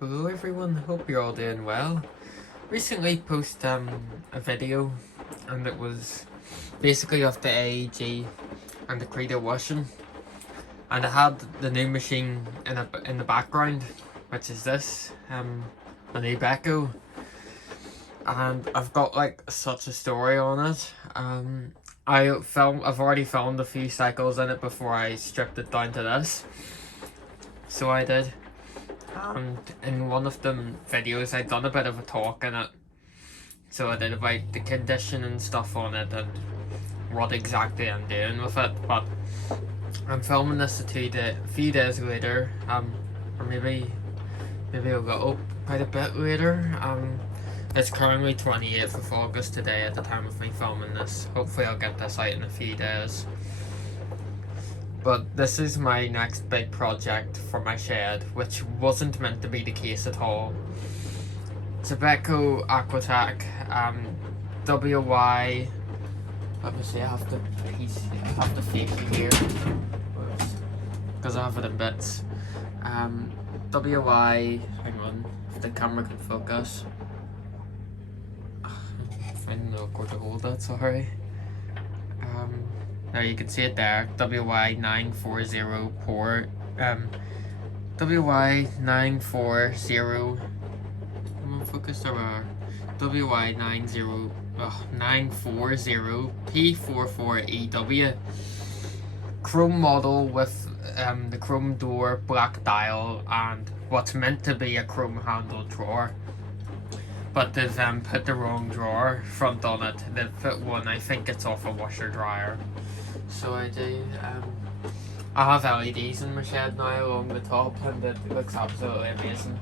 Hello everyone, hope you're all doing well. Recently posted a video and it was basically of the AEG and the Credo washing, and I had the new machine in the background, which is this, a new Beko, and I've got like such a story on it. I've already filmed a few cycles in it before I stripped it down to this, so I did. And in one of them videos I done a bit of a talk in it, so I did about the condition and stuff on it and what exactly I'm doing with it. But I'm filming this a few days later, or maybe I'll go up quite a bit later. It's currently 28th of August today at the time of me filming this. Hopefully I'll get this out in a few days. But this is my next big project for my shed, which wasn't meant to be the case at all. It's a Beko AquaTech WY. Let me see, I have to fake it here because I have it in bits. WY. Hang on, if the camera can focus. I'm finding it awkward to hold that. Sorry. Now you can see it there, WY940 port, WY940, I'm on focus or WY940 P44EW, chrome model with the chrome door, black dial, and what's meant to be a chrome handled drawer. But they've put the wrong drawer front on it. They've put one, I think it's off a washer dryer. So I do. I have LEDs in my shed now along the top, and it looks absolutely amazing.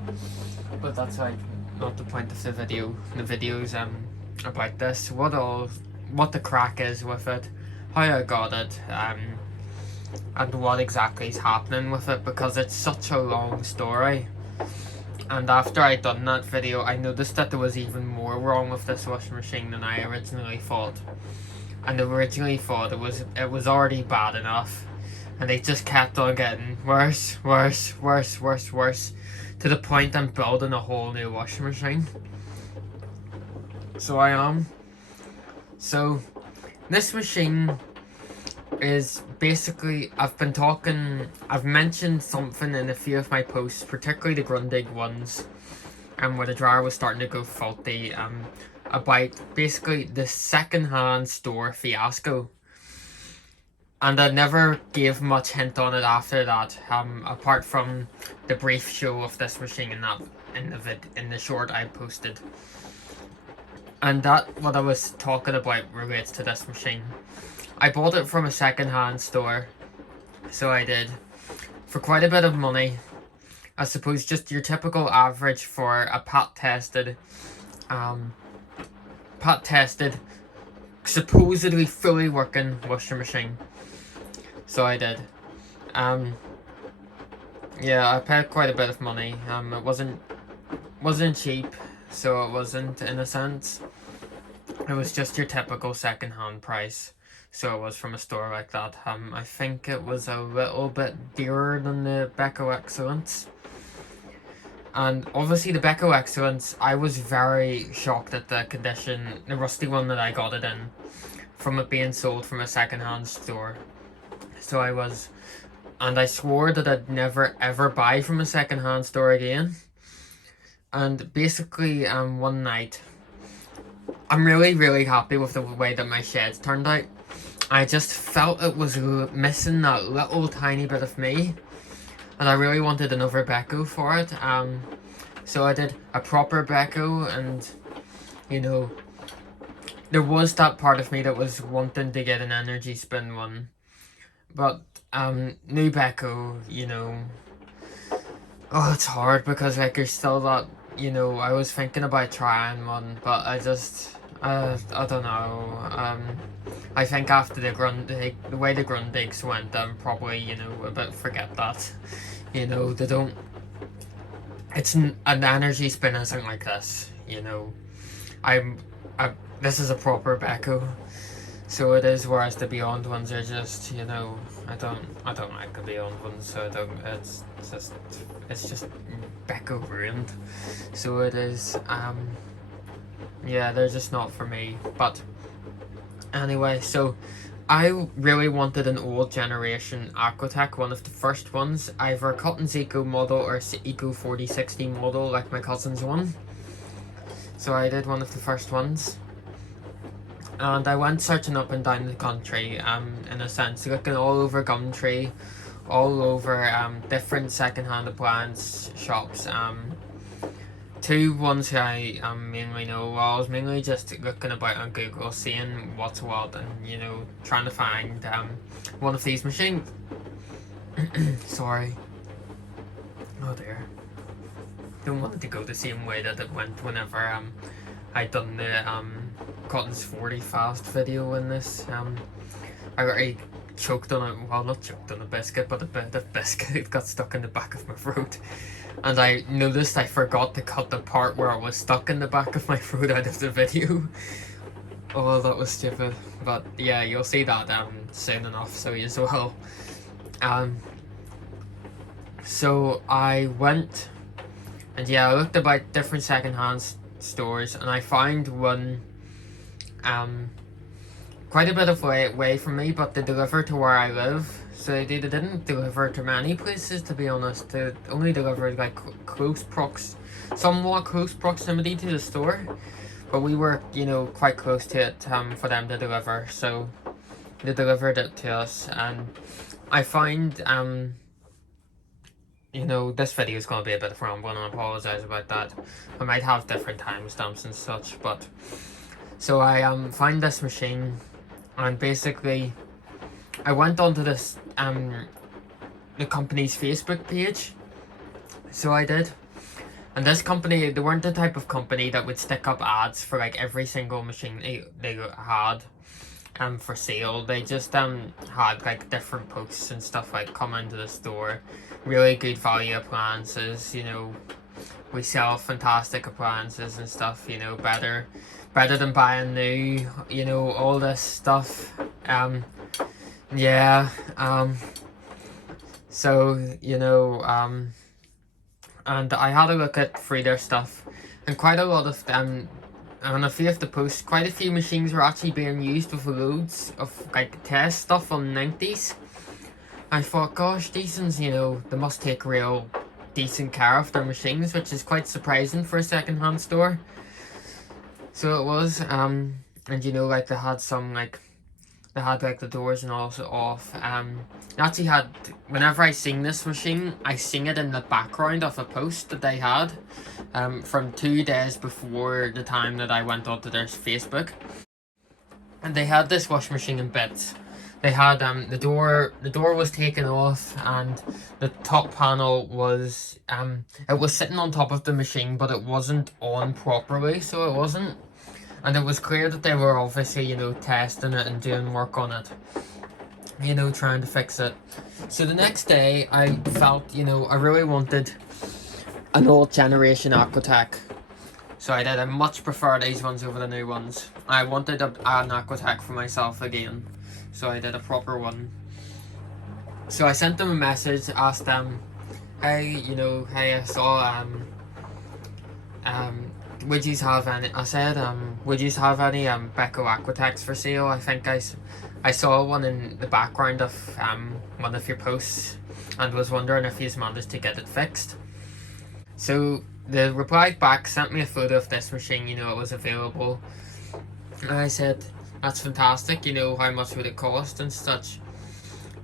But that's like not the point of the video. The video's about this, what the crack is with it, how I got it, and what exactly is happening with it, because it's such a long story. And after I'd done that video, I noticed that there was even more wrong with this washing machine than I originally thought. And I originally thought it was already bad enough, and they just kept on getting worse, to the point I'm building a whole new washing machine. So I am. So this machine is basically, I've mentioned something in a few of my posts, particularly the Grundig ones, and where the dryer was starting to go faulty, about basically the second-hand store fiasco. And I never gave much hint on it after that, apart from the brief show of this machine in the short I posted. And that, what I was talking about, relates to this machine. I bought it from a second-hand store, so I did, for quite a bit of money. I suppose just your typical average for a pat-tested, supposedly fully working washing machine. So I did. Yeah, I paid quite a bit of money. It wasn't cheap, so it wasn't, in a sense. It was just your typical second-hand price. So it was from a store like that. I think it was a little bit dearer than the Beko Excellence. And obviously the Beko Excellence, I was very shocked at the condition, the rusty one that I got it in, from it being sold from a second-hand store. So I was, and I swore that I'd never ever buy from a second-hand store again. And basically, one night, I'm really happy with the way that my shed's turned out. I just felt it was missing that little tiny bit of me, and I really wanted another Beko for it. So I did a proper Beko, and you know, there was that part of me that was wanting to get an energy spin one, but new Beko, you know, oh, it's hard because like there's still that, you know, I was thinking about trying one, but I don't know. I think after the way the Grundigs went, probably, you know, a bit forget that. You know, they don't. An energy spin isn't like this. You know, this is a proper Beko, so it is. Whereas the Beyond ones are just, you know, I don't like the beyond ones, so I don't. It's just Beko ruined. So it is. Yeah, they're just not for me. But anyway, so I really wanted an old generation AquaTech, one of the first ones, either Cotton's Eco model or Eco 4060 model, like my cousin's one. So I did one of the first ones. And I went searching up and down the country, in a sense, looking all over Gumtree, all over different second-hand appliance shops. Two ones who I mainly know, well, I was mainly just looking about on Google, seeing what's what, and you know, trying to find one of these machines. Sorry. Oh dear. Don't want it to go the same way that it went whenever I done the Cotton's 40 fast video in this. I already choked on it, well, not choked on a biscuit, but a bit of biscuit got stuck in the back of my throat. And I noticed I forgot to cut the part where it was stuck in the back of my throat out of the video. Oh, that was stupid. But yeah, you'll see that soon enough, so you as well. So I went, and yeah, I looked about different second-hand stores, and I found one quite a bit of way from me, but they deliver to where I live. So they didn't deliver to many places, to be honest. They only delivered like somewhat close proximity to the store, but we were, you know, quite close to it for them to deliver. So they delivered it to us, and I find you know, this video is going to be a bit of rambling, and I apologise about that. I might have different timestamps and such, but so I find this machine, and basically I went onto this the company's Facebook page. So I did. And this company, they weren't the type of company that would stick up ads for like every single machine they had for sale. They just had like different posts and stuff like, come into the store, really good value appliances, you know, we sell fantastic appliances and stuff, you know, better than buying new, you know, all this stuff. Yeah, so, you know, and I had a look at through their stuff, and quite a lot of them, on a few of the posts, quite a few machines were actually being used with loads of like test stuff on 90s. I thought, gosh, these ones, you know, they must take real decent care of their machines, which is quite surprising for a second-hand store. So it was, and you know, like they had some like, they had like the doors and all off. They actually had, whenever I seen this machine, I seen it in the background of a post that they had from 2 days before the time that I went onto their Facebook. And they had this washing machine in bits. They had the door was taken off, and the top panel was it was sitting on top of the machine, but it wasn't on properly, so it wasn't. And it was clear that they were obviously, you know, testing it and doing work on it, you know, trying to fix it. So the next day, I felt, you know, I really wanted an old generation AquaTech. So I did. I much prefer these ones over the new ones. I wanted an AquaTech for myself again, so I did a proper one. So I sent them a message, asked them, hey, you know, hey, I saw would you have any, I said, would you have any Beko AquaTechs for sale? I think I saw one in the background of one of your posts, and was wondering if you managed to get it fixed. So they replied back, sent me a photo of this machine, you know, it was available. And I said, that's fantastic, you know, how much would it cost and such.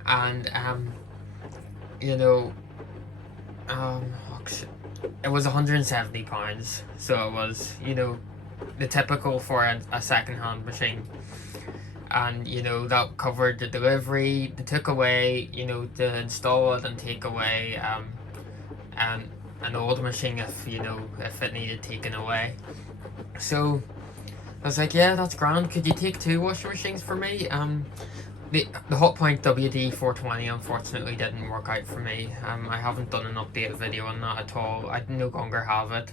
And you know, it was £170, so it was, you know, the typical for a second-hand machine. And, you know, that covered the delivery, the took away, you know, to install it and take away an old machine if, you know, if it needed taken away. So I was like, yeah, that's grand. Could you take 2 washing machines for me? The Hotpoint WD-420 unfortunately didn't work out for me. I haven't done an updated video on that at all. I no longer have it.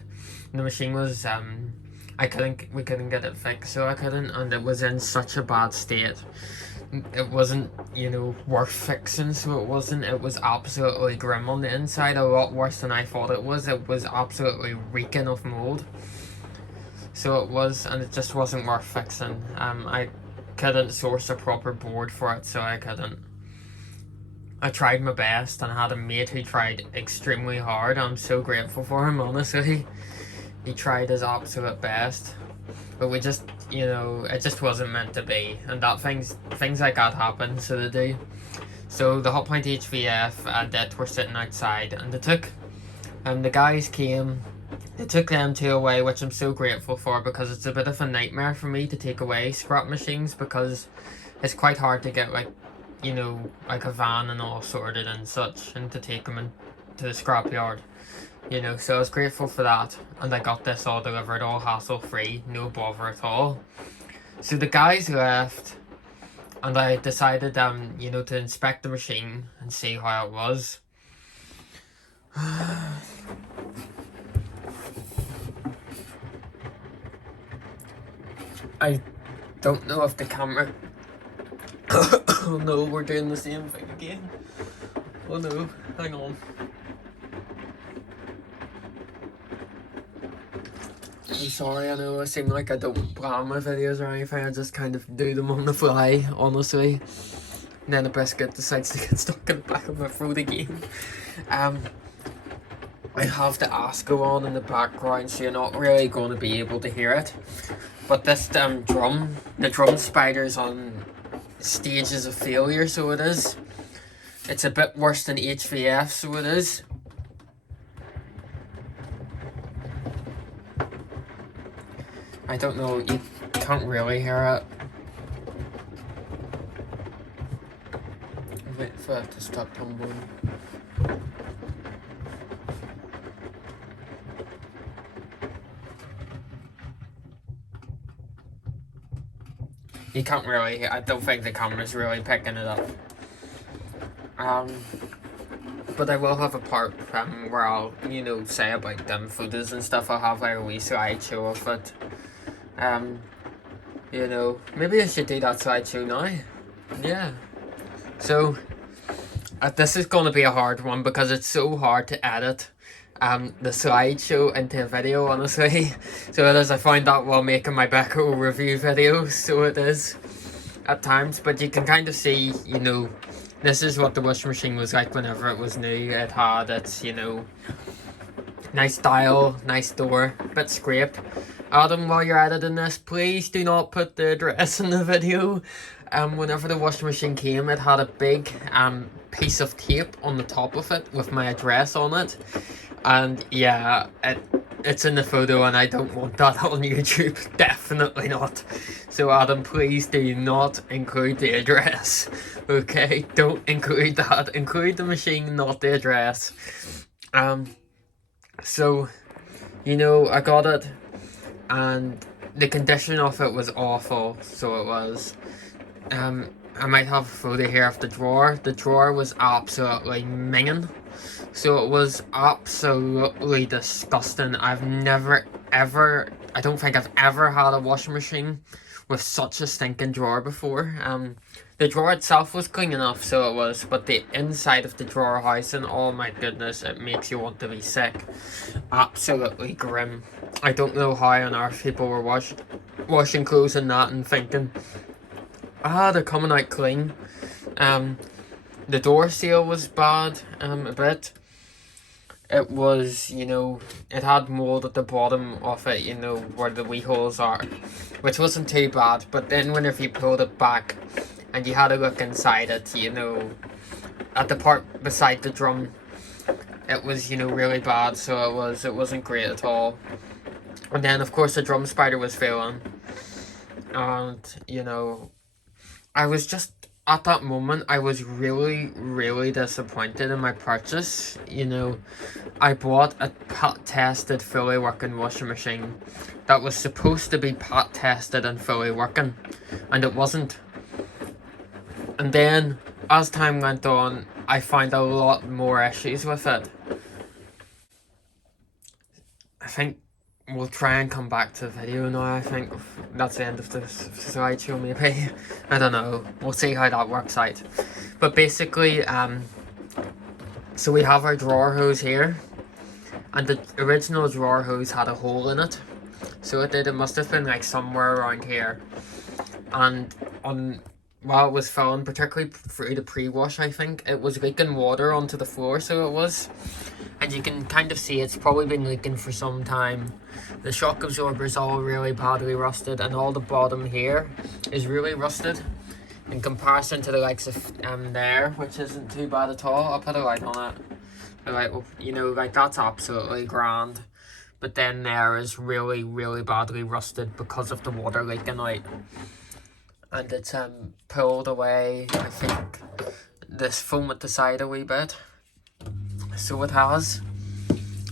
The machine was we couldn't get it fixed, so I couldn't, and it was in such a bad state it wasn't, you know, worth fixing, so it wasn't. It was absolutely grim on the inside, a lot worse than I thought it was. It was absolutely reeking of mold. So it was, and it just wasn't worth fixing. I couldn't source a proper board for it, so I couldn't. I tried my best, and I had a mate who tried extremely hard. I'm so grateful for him, honestly. He tried his absolute best, but we just, you know, it just wasn't meant to be. And that things like that happen, so they do. So the Hotpoint HVF and it were sitting outside, and they took, the guys came. They took them two away, which I'm so grateful for, because it's a bit of a nightmare for me to take away scrap machines, because it's quite hard to get, like, you know, like a van and all sorted and such, and to take them into the scrapyard, you know. So I was grateful for that, and I got this all delivered, all hassle free, no bother at all. So the guys left, and I decided, you know, to inspect the machine and see how it was. I don't know if the camera... Oh no, we're doing the same thing again. Oh no, hang on. I'm sorry, I know I seem like I don't plan my videos or anything, I just kind of do them on the fly, honestly. And then the biscuit decides to get stuck in the back of my throat again. I have the ASCO on in the background, so you're not really going to be able to hear it. But this the drum spider's on stages of failure, so it is. It's a bit worse than HVF, so it is. I don't know, you can't really hear it. Wait for it to stop tumbling. You can't really, I don't think the camera's really picking it up. But I will have a part where I'll, you know, say about them photos and stuff. I'll have like a wee slideshow of it. You know, maybe I should do that slideshow now. Yeah. So, this is going to be a hard one because it's so hard to edit the slideshow into a video, honestly. So it is, I find that while making my Beko review videos, so it is at times. But you can kind of see, you know, this is what the washing machine was like whenever it was new. It had its, you know, nice dial, nice door, bit scraped. Adam, while you're editing this, please do not put the address in the video. Whenever the washing machine came, it had a big piece of tape on the top of it with my address on it. And yeah, it's in the photo, and I don't want that on YouTube. Definitely not. So Adam, please do not include the address. Okay, don't include that. Include the machine, not the address. So, you know, I got it, and the condition of it was awful. So it was. I might have a photo here of the drawer. The drawer was absolutely minging. So it was absolutely disgusting. I've never ever, I don't think I've ever had a washing machine with such a stinking drawer before. The drawer itself was clean enough, so it was, but the inside of the drawer housing, oh my goodness, it makes you want to be sick. Absolutely grim. I don't know how on earth people were washing clothes in that and thinking, they're coming out clean. The door seal was bad, a bit. It was, you know, it had mold at the bottom of it, you know, where the wee holes are, which wasn't too bad. But then whenever you pulled it back and you had a look inside it, you know, at the part beside the drum, it was, you know, really bad. So it wasn't great at all. And then of course the drum spider was failing, and you know, I was just, at that moment, I was really, really disappointed in my purchase. You know, I bought a pat-tested, fully working washing machine that was supposed to be pat-tested and fully working, and it wasn't. And then, as time went on, I found a lot more issues with it. I think we'll try and come back to the video now. I think that's the end of this slideshow, maybe. I don't know. We'll see how that works out. But basically, so we have our drawer hose here, and the original drawer hose had a hole in it. So it did. It must have been like somewhere around here, and while it was filling, particularly through the pre-wash, I think it was leaking water onto the floor. So it was. And you can kind of see it's probably been leaking for some time. The shock absorber is all really badly rusted, and all the bottom here is really rusted in comparison to the likes of there, which isn't too bad at all. I'll put a light on it. The light will, you know, like that's absolutely grand. But then there is really, really badly rusted because of the water leaking out. And it's pulled away, I think, this foam at the side a wee bit. So it has,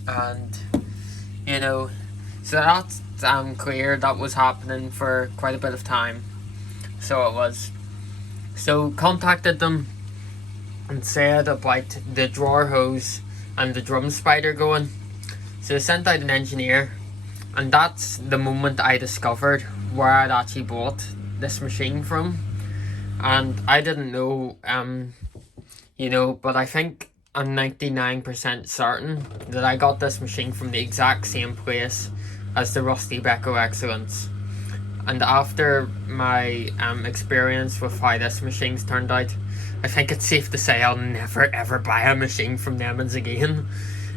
and you know, so that's clear. That was happening for quite a bit of time. So it was. So contacted them and said about the drawer hose and the drum spider going. So they sent out an engineer, and that's the moment I discovered where I'd actually bought this machine from. And I didn't know, you know, but I think I'm 99% certain that I got this machine from the exact same place as the rusty Beko Excellence. And after my experience with how this machine's turned out, I think it's safe to say I'll never ever buy a machine from them again.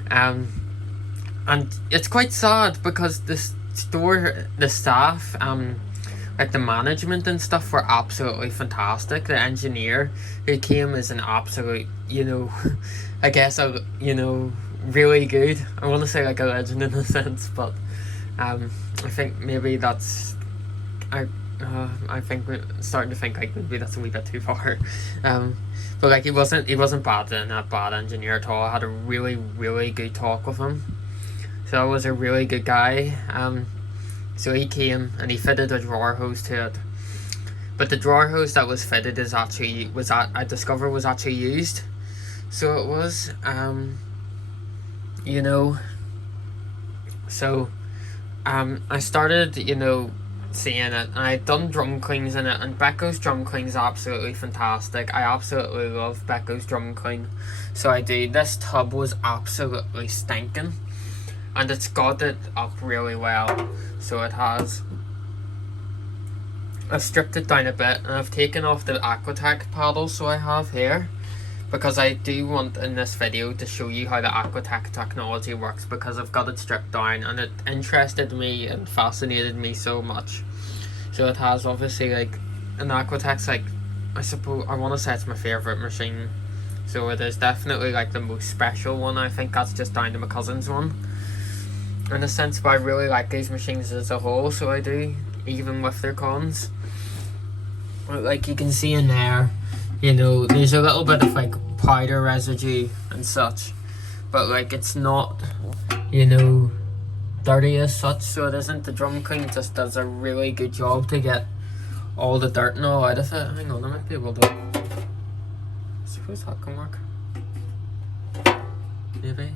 And it's quite sad because the store, the staff, like the management and stuff were absolutely fantastic. The engineer who came is an absolute, you know, I guess, you know, really good. I want to say like a legend in a sense, but I think maybe that's, I think we're starting to think like maybe that's a wee bit too far. But like he wasn't bad and a bad engineer at all. I had a really, really good talk with him. So it was a really good guy. So he came and he fitted a drawer hose to it. But the drawer hose that was fitted I discovered was actually used. So it was, you know, so I started, you know, seeing it, and I'd done drum cleans in it, and Beko's drum clean is absolutely fantastic. I absolutely love Beko's drum clean. So I do. This tub was absolutely stinking, and it's got it up really well. So it has. I've stripped it down a bit, and I've taken off the AquaTech paddles, so I have here, because I do want in this video to show you how the AquaTech technology works, because I've got it stripped down and it interested me and fascinated me so much. So it has obviously like an AquaTech's like, I suppose I want to say it's my favourite machine. So it is definitely like the most special one. I think that's just down to my cousin's one in a sense, but I really like these machines as a whole, so I do, even with their cons. Like you can see in there, you know, there's a little bit of like powder residue and such, but like it's not, you know, dirty as such, so it isn't. The drum clean just does a really good job to get all the dirt and all out of it. Hang on, I might be able to, I suppose that can work, maybe.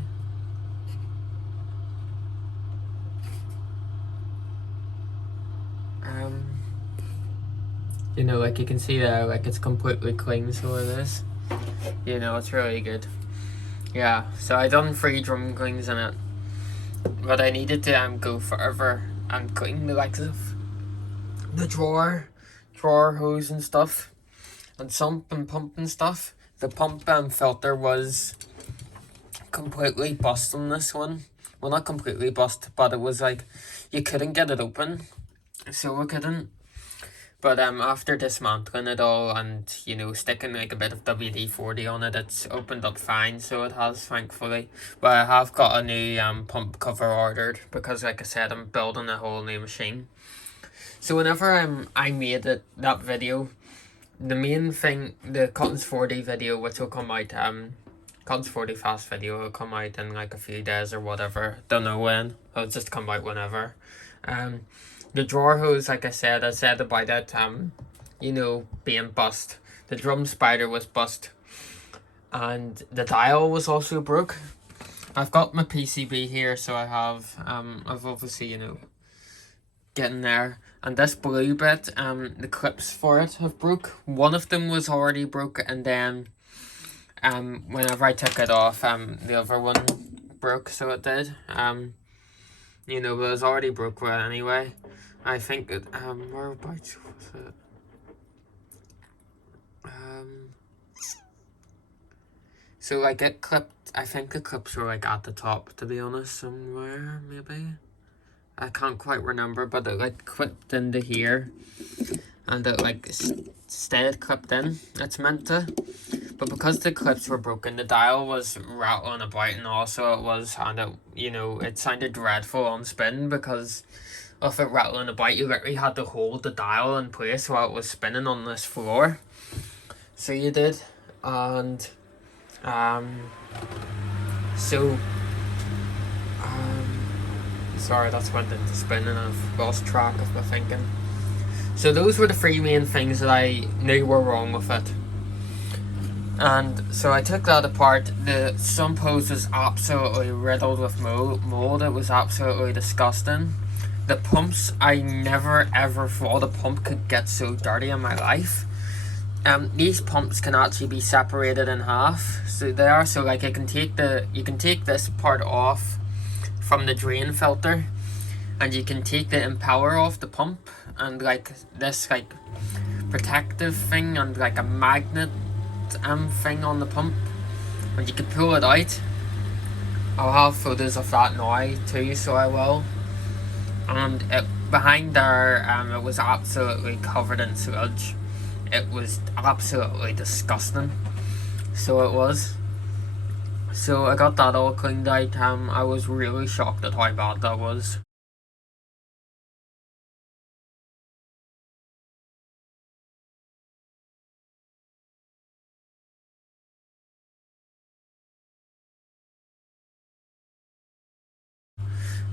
You know, like you can see there, like it's completely clean, so it is. You know, it's really good. Yeah, so I done 3 drum cleans in it, but I needed to go further and clean the likes of the drawer hose and stuff, and sump and pump and stuff. The pump filter was completely bust on this one. Well, not completely bust, but it was like you couldn't get it open, so I couldn't. But after dismantling it all and, you know, sticking like a bit of WD-40 on it, it's opened up fine, so it has, thankfully. But I have got a new pump cover ordered, because like I said, I'm building a whole new machine. So whenever I made that video, the main thing, the Cottons 40 video, which will come out, Cottons 40 fast video will come out in like a few days or whatever, don't know when, it'll just come out whenever. The drawer hose, like I said about it, you know, being bust. The drum spider was bust, and the dial was also broke. I've got my PCB here, so I've obviously, you know, getting there. And this blue bit, the clips for it have broke. One of them was already broke, and then whenever I took it off, the other one broke, so it did. You know, but it was already broke well anyway. I think it, whereabouts was it? So like it clipped, I think the clips were like at the top, to be honest, somewhere maybe. I can't quite remember, but it like clipped into here, and it like stayed clipped in. It's meant to, but because the clips were broken, the dial was rattling about, and also it was, and it, you know, it sounded dreadful on spin because of it rattling about. You literally had to hold the dial in place while it was spinning on this floor. So you did, and sorry, that's went into spin and I've lost track of my thinking. So those were the three main things that I knew were wrong with it. And so I took that apart. The sump hose was absolutely riddled with mold. It was absolutely disgusting. The pumps, I never ever thought a pump could get so dirty in my life. These pumps can actually be separated in half. So they are, so like you can take this part off from the drain filter, and you can take the impeller off the pump, and like this like protective thing and like a magnet thing on the pump, and you can pull it out. I'll have photos of that now too, so I will. And behind there, it was absolutely covered in sludge. It was absolutely disgusting. So it was. So I got that all cleaned out. I was really shocked at how bad that was.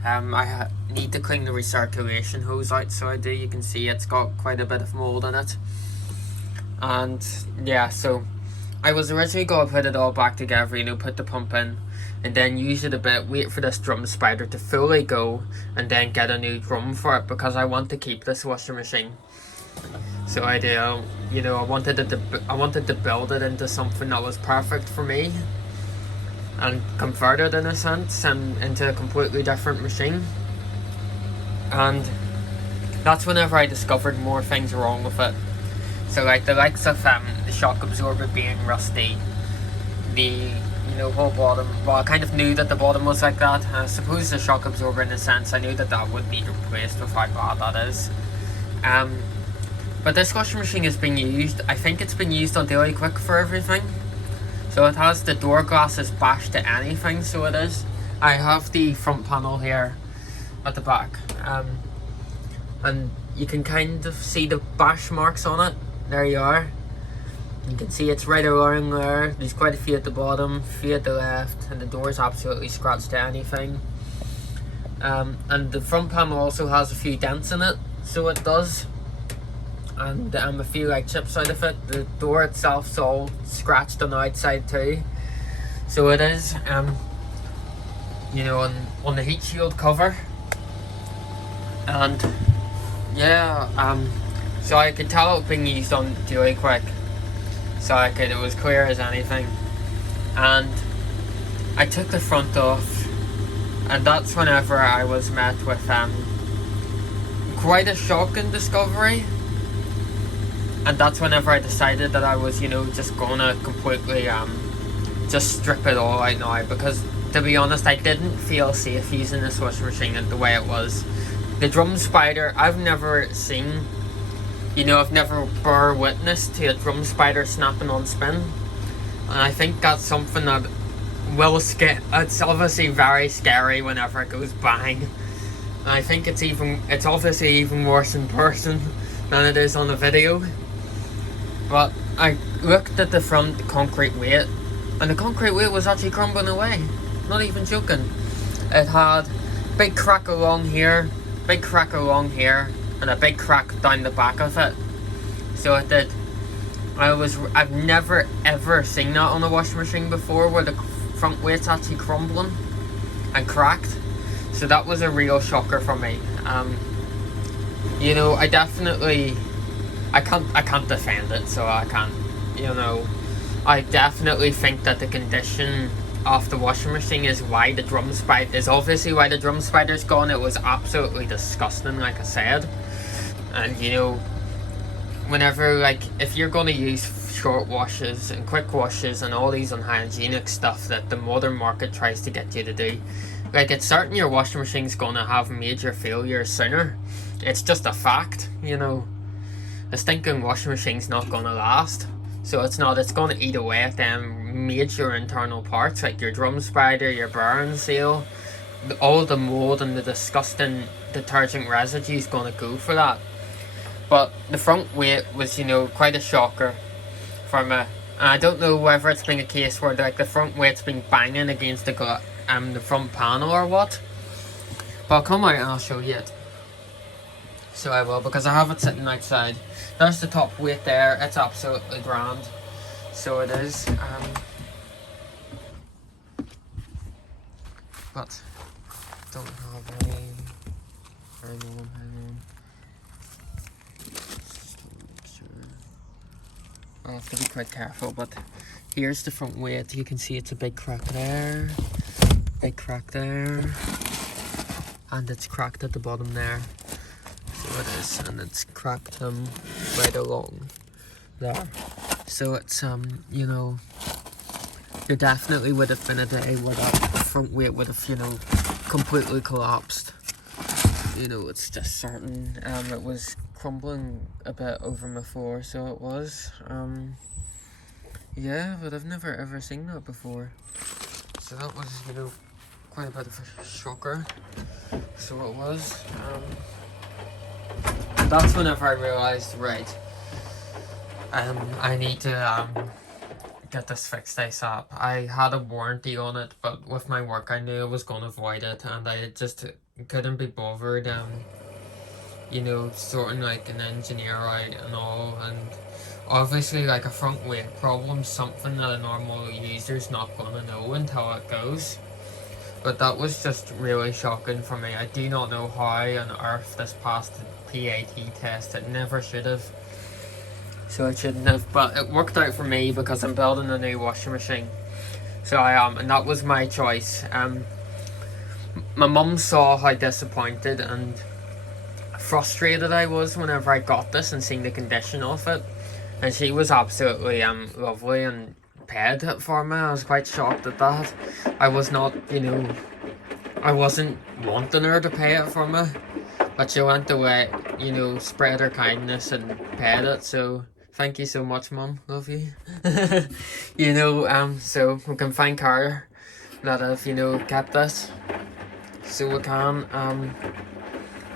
I need to clean the recirculation hose out, so I do. You can see it's got quite a bit of mold in it. And yeah, so I was originally going to put it all back together, you know, put the pump in, and then use it a bit, wait for this drum spider to fully go, and then get a new drum for it, because I want to keep this washing machine. So I do, you know, I wanted to build it into something that was perfect for me, and convert it in a sense, and into a completely different machine. And that's whenever I discovered more things wrong with it. So like the likes of the shock absorber being rusty, the whole bottom. Well, I kind of knew that the bottom was like that. I suppose the shock absorber, in a sense, I knew that would need replaced with how bad that is. But this washing machine is being used. I think it's been used on Daily Quick for everything. So it has the door glasses bashed to anything. So it is. I have the front panel here at the back, and you can kind of see the bash marks on it. There you are. You can see it's right along there. There's quite a few at the bottom, a few at the left, and the door's absolutely scratched to anything. And the front panel also has a few dents in it, so it does. And a few like chips out of it. The door itself's all scratched on the outside too. So it is. On the heat shield cover. And yeah, so I could tell it was being used on Daily Quick. So it was clear as anything. And I took the front off, and that's whenever I was met with quite a shocking discovery. And that's whenever I decided that I was, just gonna completely just strip it all out now, because to be honest, I didn't feel safe using this washing machine the way it was. The drum spider, I've never seen, I've never bore witness to a drum spider snapping on spin. And I think that's something that will it's obviously very scary whenever it goes bang. And I think it's obviously even worse in person than it is on the video. But I looked at the front concrete weight, and the concrete weight was actually crumbling away. Not even joking. It had big crack along here, and a big crack down the back of it. So it did. I've never ever seen that on a washing machine before, where the front weight's actually crumbling. and cracked. So that was a real shocker for me. You know, I can't defend it, so I can't, you know, I definitely think that the condition of the washing machine is why the drum spider is obviously why the drum spider's gone. It was absolutely disgusting, like I said. And you know, whenever, like, if you're going to use short washes and quick washes and all these unhygienic stuff that the modern market tries to get you to do, like, it's certain your washing machine's going to have major failures sooner. It's just a fact, you know. The stinking washing machine's not going to last. So it's going to eat away at them major internal parts, like your drum spider, your burn seal. All the mold and the disgusting detergent residue is going to go for that. But the front weight was, you know, quite a shocker for me. I don't know whether it's been a case where, like, the front weight's been banging against the front panel or what. But I'll come out and I'll show you it. So I will, because I have it sitting outside. There's the top weight there. It's absolutely grand. So it is. But don't have any. Hang on. I'll have to be quite careful, but here's the front weight. You can see it's a big crack there, and it's cracked at the bottom there. So it is, and it's cracked right along there. So it's you know, there definitely would have been a day where that front weight would have, you know, completely collapsed. You know, it's just certain. It was crumbling a bit over my floor, so it was. Yeah, but I've never ever seen that before. So that was, you know, quite a bit of a shocker. So it was. And that's whenever I realised, right, I need to get this fixed ASAP. I had a warranty on it, but with my work I knew I was going to void it, and I just couldn't be bothered, you know, sorting like an engineer out and all. And obviously, like, a front weight problem's something that a normal user's not going to know until it goes. But that was just really shocking for me. I do not know how on earth this passed the PAT test. It never should have. So it shouldn't have. But it worked out for me because I'm building a new washing machine. So I am, and that was my choice. My mum saw how disappointed and frustrated I was whenever I got this and seen the condition of it. And she was absolutely lovely and paid it for me. I was quite shocked at that. I was not, you know, I wasn't wanting her to pay it for me, but she went away, you know, spread her kindness and paid it. So thank you so much, Mum. Love you. You know, so we can thank her that I've, you know, kept this. So we can.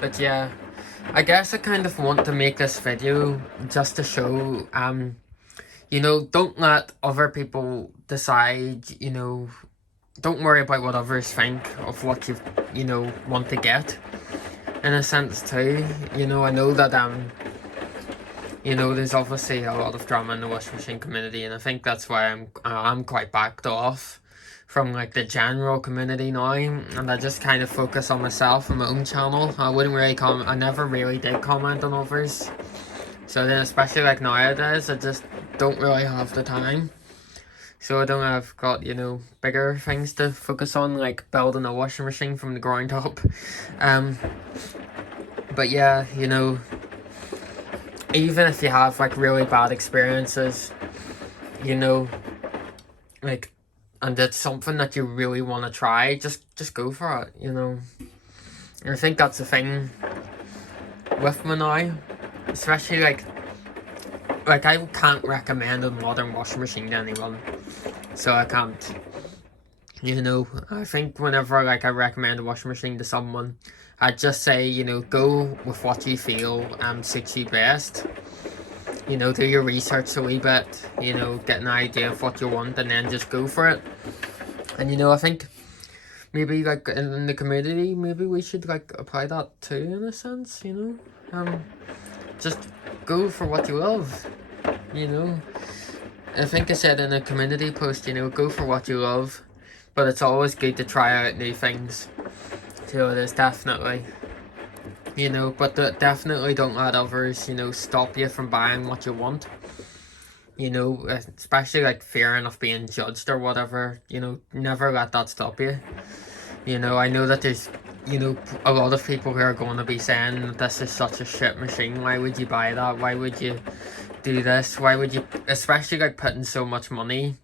But yeah, I guess I kind of want to make this video just to show, you know, don't let other people decide, you know, don't worry about what others think of what you know, want to get, in a sense too. You know, I know that, you know, there's obviously a lot of drama in the washing machine community, and I think that's why I'm quite backed off from, like, the general community now, and I just kind of focus on myself and my own channel. I wouldn't really comment, I never really did comment on others. So then, especially like nowadays, I just don't really have the time. So I've got, you know, bigger things to focus on, like building a washing machine from the ground up. But yeah, you know, even if you have, like, really bad experiences, you know, like, and it's something that you really want to try, just go for it, you know. And I think that's the thing with me now, especially like I can't recommend a modern washing machine to anyone, so I can't, you know. I think whenever, like, I recommend a washing machine to someone, I'd just say, you know, go with what you feel suits you best. You know, do your research a wee bit, you know, get an idea of what you want, and then just go for it. And, you know, I think maybe, like, in the community, maybe we should, like, apply that too, in a sense, you know. Just go for what you love, you know. I think I said in a community post, you know, go for what you love. but it's always good to try out new things. So it is definitely, you know, but definitely don't let others, you know, stop you from buying what you want. You know, especially like fearing of being judged or whatever, you know, never let that stop you. You know, I know that there's, you know, a lot of people who are going to be saying that this is such a shit machine. Why would you buy that? Why would you do this? Why would you, especially like putting so much money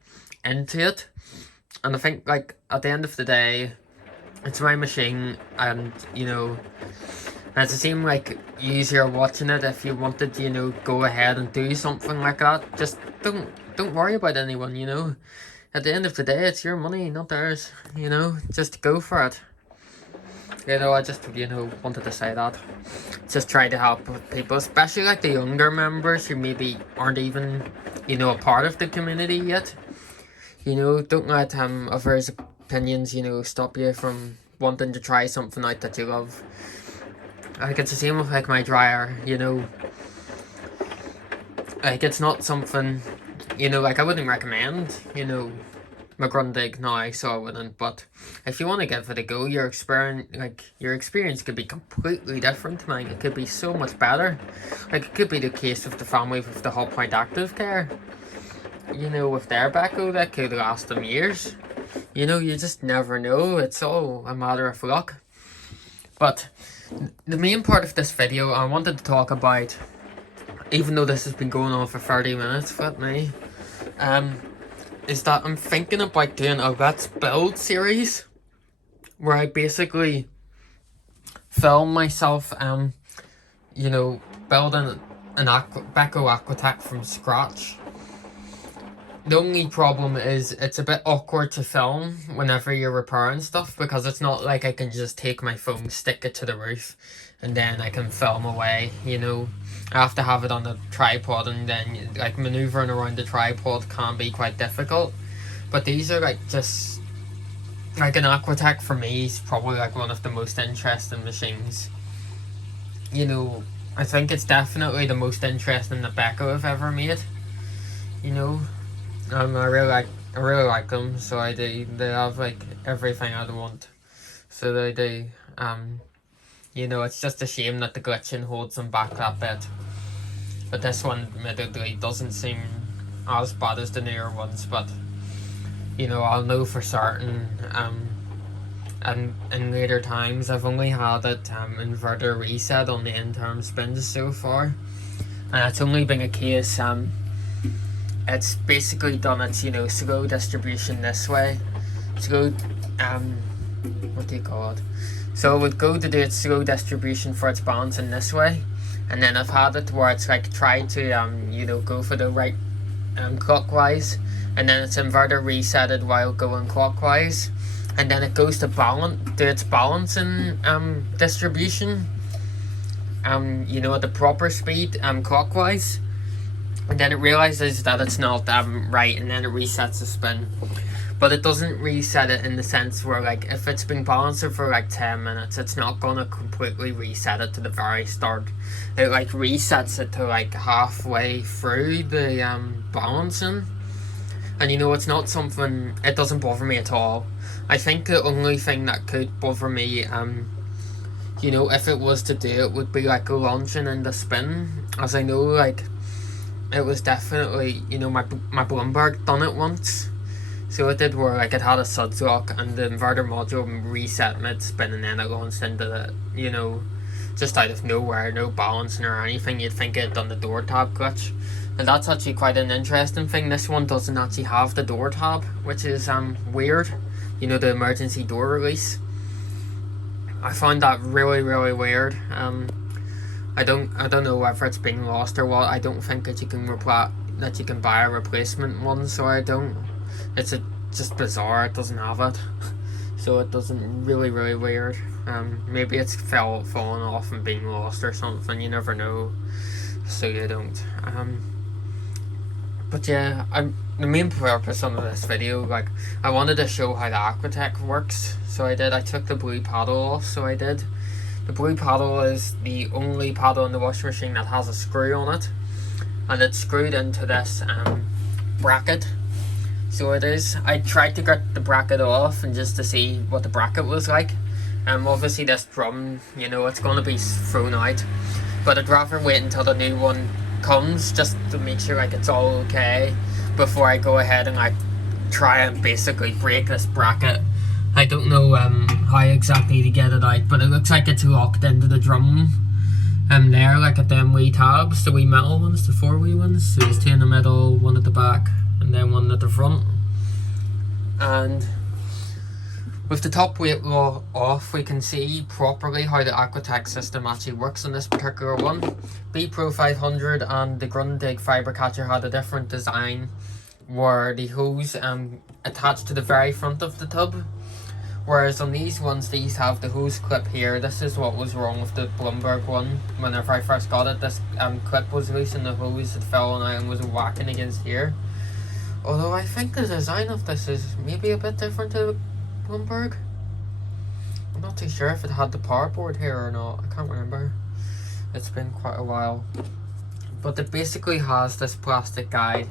into it? And I think like at the end of the day, it's my machine, and you know, and it's the same like you're watching it. If you wanted to, you know, go ahead and do something like that, just don't worry about anyone, you know. At the end of the day, it's your money, not theirs, you know. Just go for it. You know, I just, you know, wanted to say that. Just try to help people, especially like the younger members who maybe aren't even, you know, a part of the community yet. You know, don't let others' opinions, you know, stop you from wanting to try something out that you love. Like, it's the same with like my dryer, you know. Like, it's not something, you know, like I wouldn't recommend, you know, my Grundig now, so I wouldn't. But if you want to give it a go, your experience could be completely different, man. It could be so much better. Like, it could be the case with the family with the Hot Point Active Care. You know, with their Beko, that could last them years. You know, you just never know. It's all a matter of luck. But the main part of this video, I wanted to talk about, even though this has been going on for 30 minutes, flip me, is that I'm thinking about doing a Let's Build series, where I basically film myself, you know, building an Beko AquaTech from scratch. The only problem is it's a bit awkward to film whenever you're repairing stuff, because it's not like I can just take my phone, stick it to the roof, and then I can film away, you know. I have to have it on a tripod, and then like maneuvering around the tripod can be quite difficult. But these are like just, like an AquaTech for me is probably like one of the most interesting machines. You know, I think it's definitely the most interesting that Beko have ever made, you know. I really like them, so I do. They have like everything I'd want, so they do. You know, it's just a shame that the glitching holds them back that bit. But this one, admittedly, doesn't seem as bad as the newer ones. But you know, I'll know for certain. And in later times, I've only had it inverter reset on the interim spins so far, and it's only been a case it's basically done its, you know, slow distribution this way. Slow, what do you call it? So it would go to do its slow distribution for its balancing this way, and then I've had it where it's like tried to, you know, go for the right clockwise, and then it's inverter resetted while going clockwise, and then it goes to its balancing distribution, you know, at the proper speed clockwise. And then it realizes that it's not right, and then it resets the spin. But it doesn't reset it in the sense where, like, if it's been balancing for like 10 minutes, it's not gonna completely reset it to the very start. It like resets it to like halfway through the balancing. And you know, it's not something, it doesn't bother me at all. I think the only thing that could bother me, you know, if it was to do it, would be like launching in the spin. As I know, like, it was definitely, you know, my Bloomberg done it once. So it did where like it had a suds lock and the inverter module reset mid-spin, and then it launched into the, you know, just out of nowhere, no balancing or anything. You'd think it had done the door tab glitch. And that's actually quite an interesting thing. This one doesn't actually have the door tab, which is weird. You know, the emergency door release. I found that really weird. I don't know whether it's been lost or what. I don't think that you can buy a replacement one, so I don't. It's just bizarre. It doesn't have it, so it doesn't really weird. Maybe it's fallen off and being lost or something. You never know, so you don't. But yeah, the main purpose of this video, like, I wanted to show how the AquaTech works, so I did. I took the blue paddle off, so I did. The blue paddle is the only paddle in the washing machine that has a screw on it, and it's screwed into this bracket. So it is. I tried to get the bracket off and just to see what the bracket was like. Obviously this drum, you know, it's going to be thrown out, but I'd rather wait until the new one comes just to make sure like it's all okay before I go ahead and like try and basically break this bracket. I don't know how exactly to get it out, but it looks like it's locked into the drum there, like at them wee tabs, the wee metal ones, the 4 wee ones. So there's 2 in the middle, 1 at the back, and then 1 at the front. And with the top weight off, we can see properly how the AquaTech system actually works on this particular one. B Pro 500 and the Grundig fibre catcher had a different design, where the hose attached to the very front of the tub. Whereas on these ones, these have the hose clip here. This is what was wrong with the Blumberg one. Whenever I first got it, this clip was loose and the hose had fallen out and was whacking against here. Although I think the design of this is maybe a bit different to the Blumberg. I'm not too sure if it had the power board here or not. I can't remember. It's been quite a while. But it basically has this plastic guide.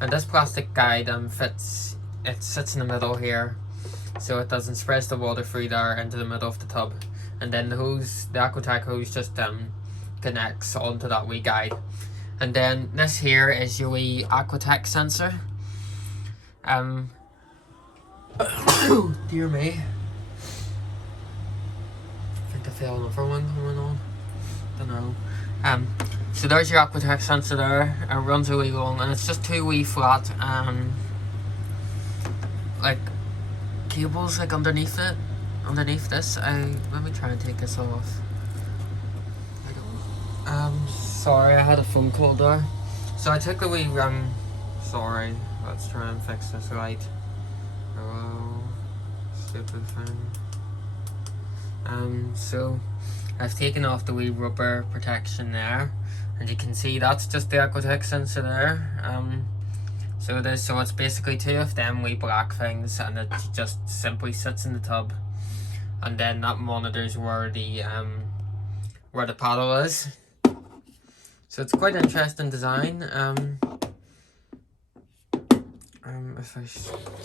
And this plastic guide sits in the middle here, so it doesn't spread the water through there into the middle of the tub. And then the hose, the AquaTech hose, just connects onto that wee guide. And then this here is your wee AquaTech sensor. Dear me. I think I feel another one coming on. Don't know. So there's your AquaTech sensor there. It runs a wee long, and it's just 2 wee flat like cables like underneath it. Underneath this, let me try and take this off. Sorry, I had a phone call there. So I took the wee sorry, let's try and fix this right. Hello, stupid thing. So I've taken off the wee rubber protection there, and you can see that's just the AquaTech sensor there. So it is. So it's basically 2 of them wee black things, and it just simply sits in the tub, and then that monitors where the paddle is. So it's quite interesting design. If I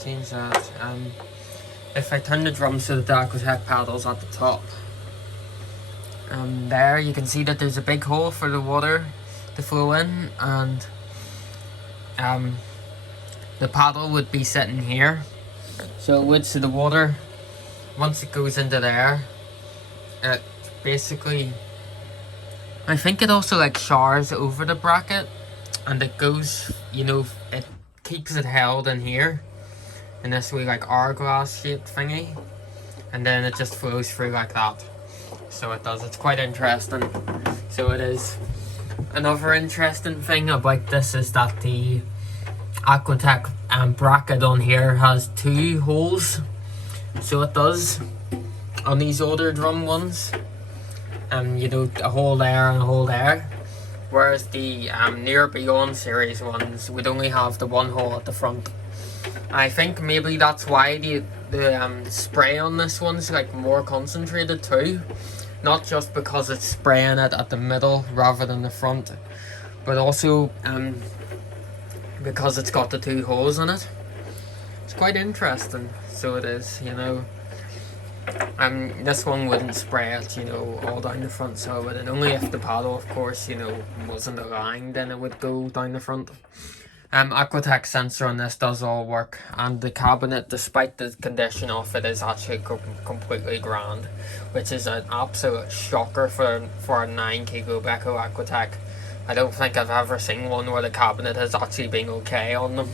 change that, if I turn the drum so that the AquaTech paddle's at the top, there you can see that there's a big hole for the water to flow in, and the paddle would be sitting here. So it would, so the water, once it goes into there, it basically, I think it also like showers over the bracket, and it goes, you know, it keeps it held in here in this wee like hourglass shaped thingy, and then it just flows through like that. So it does. It's quite interesting. So it is. Another interesting thing about this is that the AquaTech bracket on here has 2 holes. So it does on these older drum ones. You know, a hole there and a hole there. Whereas the near Beyond series ones would only have the 1 hole at the front. I think maybe that's why the spray on this one's like more concentrated too. Not just because it's spraying it at the middle rather than the front, but also because it's got the 2 holes in it. It's quite interesting. So it is, you know. This one wouldn't spray it, you know, all down the front, so it would. And only if the paddle, of course, you know, wasn't aligned, then it would go down the front. AquaTech sensor on this does all work, and the cabinet, despite the condition of it, is actually completely grand, which is an absolute shocker for a 9 kilo Beko AquaTech. I don't think I've ever seen one where the cabinet has actually been okay on them.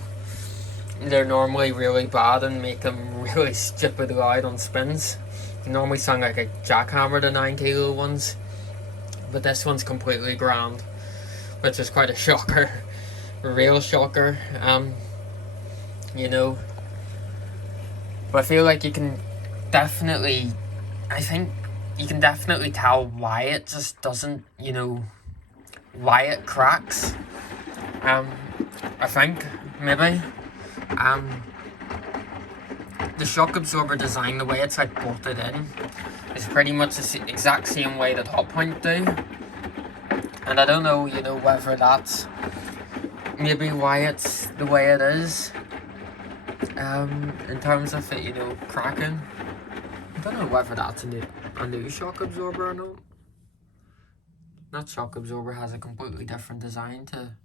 They're normally really bad and make them really stupid loud on spins. They normally sound like a jackhammer, the 9 kilo ones, but this one's completely grand, which is quite a shocker. A real shocker, you know. But I feel like you can definitely, I think you can definitely tell why it just doesn't, you know, why it cracks. I think maybe the shock absorber design, the way it's like bolted in, is pretty much the exact same way that Hot Point do. And I don't know, you know, whether that's maybe why it's the way it is. In terms of it, you know, cracking, I don't know whether that's a new shock absorber or not. That shock absorber has a completely different design to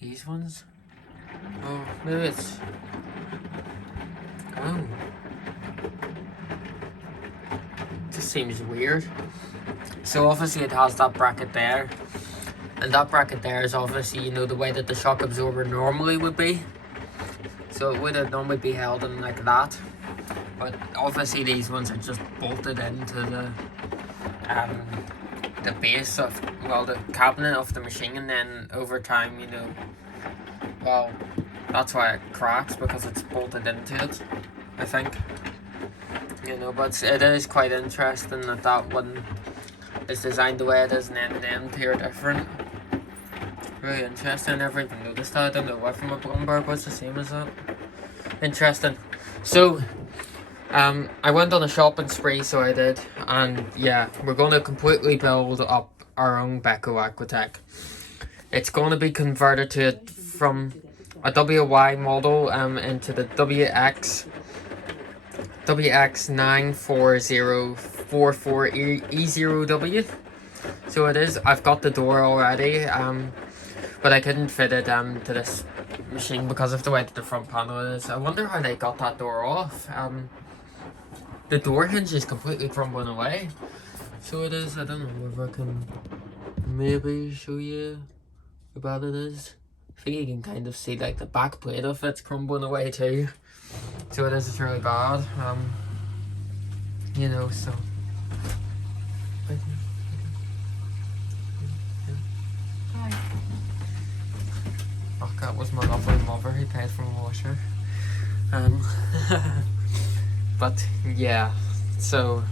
these ones. Oh, maybe it's... Oh. Just seems weird. So obviously it has that bracket there. And that bracket there is obviously, you know, the way that the shock absorber normally would be. So it would normally be held in like that. But obviously these ones are just bolted into the base of, well, the cabinet of the machine, and then over time, you know, well, that's why it cracks, because it's bolted into it, I think. You know, but it is quite interesting that that one is designed the way it is, and then them two are different. Really interesting. I never even noticed that. I don't know why from a Bloomberg was the same as that. Interesting. So, I went on a shopping spree, so I did, and yeah, we're going to completely build up our own Beko AquaTech. It's going to be converted to it from a WY model into the WX94044E0W. So it is. I've got the door already, but I couldn't fit it to this machine because of the way that the front panel is. I wonder how they got that door off. The door hinge is completely crumbling away. So it is. I don't know if I can maybe show you how bad it is. I think you can kind of see like the back plate of it's crumbling away too. So it is, it's really bad. You know, so oh, that was my lovely mother who paid for my washer. But yeah, so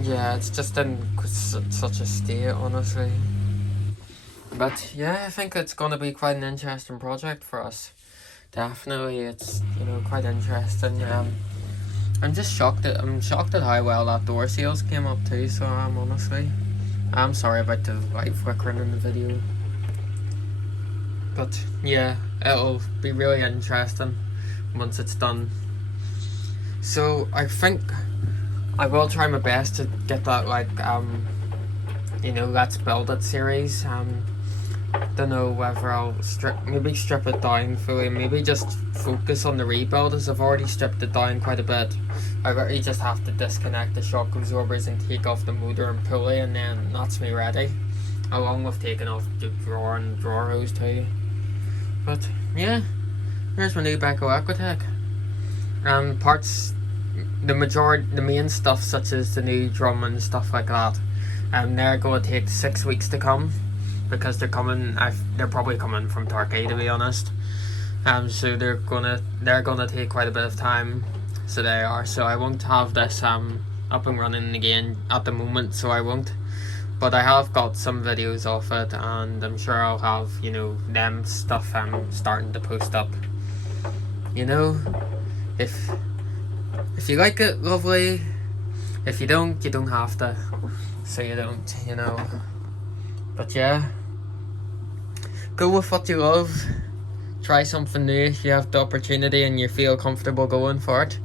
yeah, it's just in such a state, honestly. But yeah, I think it's gonna be quite an interesting project for us. Definitely, it's, you know, quite interesting. I'm just shocked at how well that door seals came up too. So honestly, I'm sorry about the light flickering in the video. But yeah, it'll be really interesting once it's done. So I think I will try my best to get that, like, you know, Let's Build It series. Don't know whether I'll maybe strip it down fully, maybe just focus on the rebuild, as I've already stripped it down quite a bit. I really just have to disconnect the shock absorbers and take off the motor and pulley, and then that's me ready, along with taking off the drawer and drawer hose too. But yeah, here's my new Beko AquaTech. Parts, the main stuff, such as the new drum and stuff like that, they're going to take 6 weeks to come, because they're probably coming from Turkey, to be honest. So they're gonna take quite a bit of time. So they are. So I won't have this up and running again at the moment. So I won't. But I have got some videos of it, and I'm sure I'll have, you know, them stuff starting to post up. You know, if you like it, lovely. If you don't, you don't have to. So you don't, you know. But yeah, go with what you love. Try something new if you have the opportunity and you feel comfortable going for it.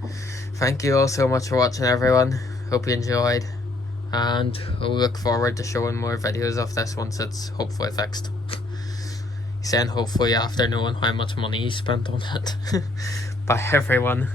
Thank you all so much for watching, everyone. Hope you enjoyed, and we'll look forward to showing more videos of this once it's hopefully fixed. Saying hopefully after knowing how much money you spent on it. Bye everyone.